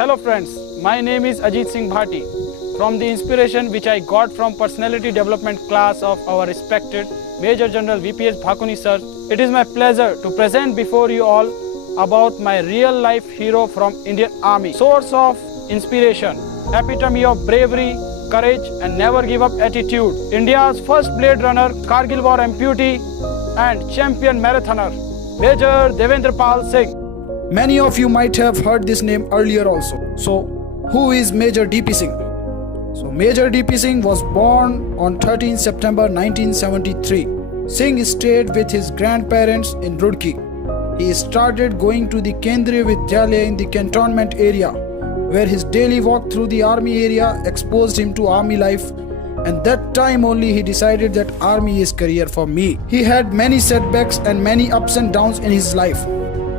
Hello friends, my name is Ajit Singh Bhati. From the inspiration which I got from personality development class of our respected Major General VPS Bhakuni sir, it is my pleasure to present before you all about my real life hero from Indian Army. Source of inspiration, epitome of bravery, courage and never give up attitude. India's first Blade Runner, Kargil War amputee and champion marathoner, Major Devendra Pal Singh. Many of you might have heard this name earlier also. So, who is Major DP Singh? So, Major DP Singh was born on 13 September 1973. Singh stayed with his grandparents in Roorkee. He started going to the Kendriya Vidyalaya in the cantonment area, where his daily walk through the army area exposed him to army life, and that time only he decided that army is career for me. He had many setbacks and many ups and downs in his life.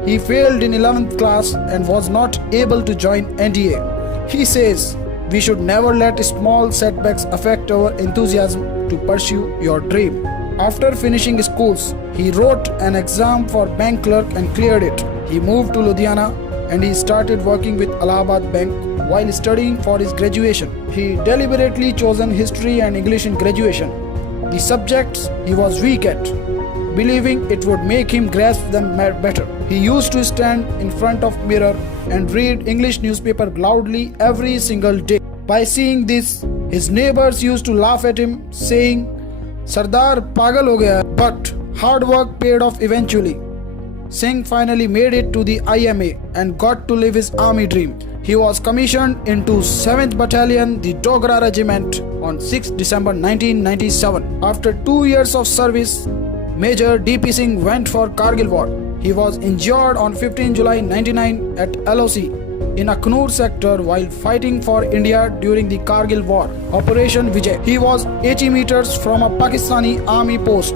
He failed in 11th class and was not able to join NDA. He says, we should never let small setbacks affect our enthusiasm to pursue your dream. After finishing schools, he wrote an exam for bank clerk and cleared it. He moved to Ludhiana and he started working with Allahabad Bank while studying for his graduation. He deliberately chosen history and English in graduation, the subjects he was weak at, believing it would make him grasp them better. He used to stand in front of mirror and read English newspaper loudly every single day. By seeing this, his neighbors used to laugh at him, saying, Sardar pagal ho gaya. But hard work paid off eventually. Singh finally made it to the IMA and got to live his army dream. He was commissioned into 7th Battalion, the Dogra Regiment, on 6 December 1997. After 2 years of service, Major DP Singh went for Kargil War. He was injured on 15 July 1999 at LOC in Akhnur sector while fighting for India during the Kargil War, Operation Vijay. He was 80 meters from a Pakistani army post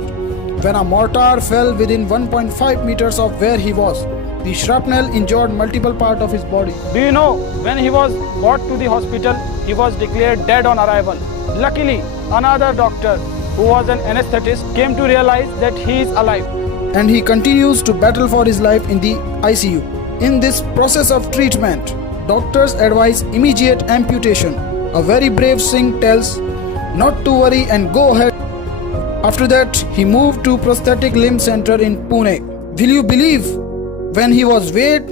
when a mortar fell within 1.5 meters of where he was. The shrapnel injured multiple parts of his body. Do you know, when he was brought to the hospital, he was declared dead on arrival. Luckily, another doctor who was an anesthetist came to realize that he is alive. And he continues to battle for his life in the ICU. In this process of treatment, doctors advise immediate amputation. A very brave Singh tells not to worry and go ahead. After that, he moved to Prosthetic Limb Center in Pune. Will you believe, when he was weighed,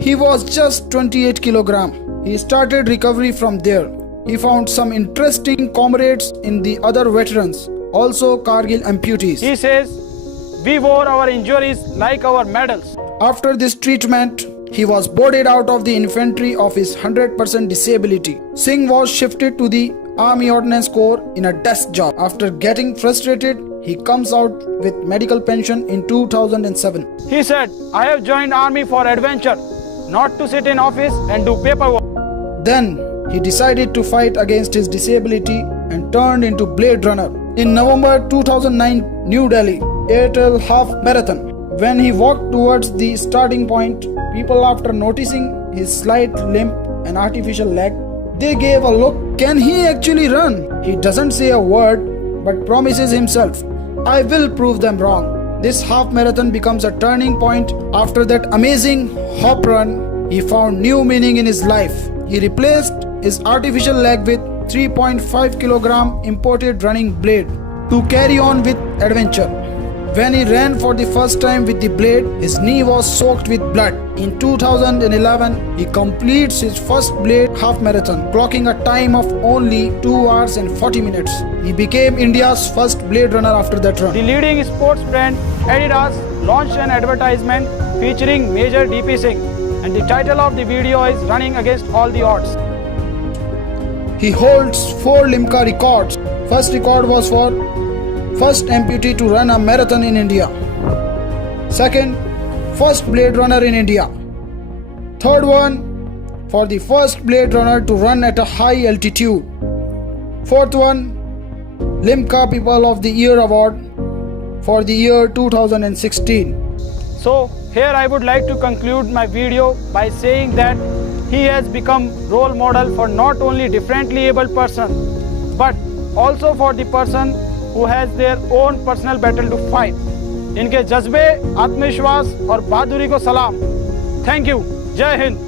he was just 28 kg. He started recovery from there. He found some interesting comrades in the other veterans, also Kargil amputees. He says, we wore our injuries like our medals. After this treatment, he was boarded out of the infantry of his 100% disability. Singh was shifted to the Army Ordnance Corps in a desk job. After getting frustrated, he comes out with medical pension in 2007. He said, I have joined army for adventure, not to sit in office and do paperwork. Then he decided to fight against his disability and turned into Blade Runner. In November 2009, New Delhi, Airtel Half Marathon. When he walked towards the starting point, people, after noticing his slight limp and artificial leg, they gave a look. Can he actually run? He doesn't say a word but promises himself, I will prove them wrong. This half marathon becomes a turning point. After that amazing hop run, he found new meaning in his life. He replaced his artificial leg with 3.5 kg imported running blade to carry on with adventure. When he ran for the first time with the blade, his knee was soaked with blood. In 2011, he completes his first Blade half marathon, clocking a time of only 2 hours and 40 minutes. He became India's first Blade Runner after that run. The leading sports brand Adidas launched an advertisement featuring Major DP Singh, and the title of the video is Running Against All the Odds. He holds 4 Limca records. First record was for first amputee to run a marathon in India. Second, first Blade Runner in India. Third one, for the first Blade Runner to run at a high altitude. Fourth one, Limca People of the Year Award for the year 2016. So here I would like to conclude my video by saying that he has become role model for not only differently abled person, but also for the person who has their own personal battle to fight. इनके जज्बे, आत्मविश्वास और बहादुरी को सलाम. Thank you. जय हिंद.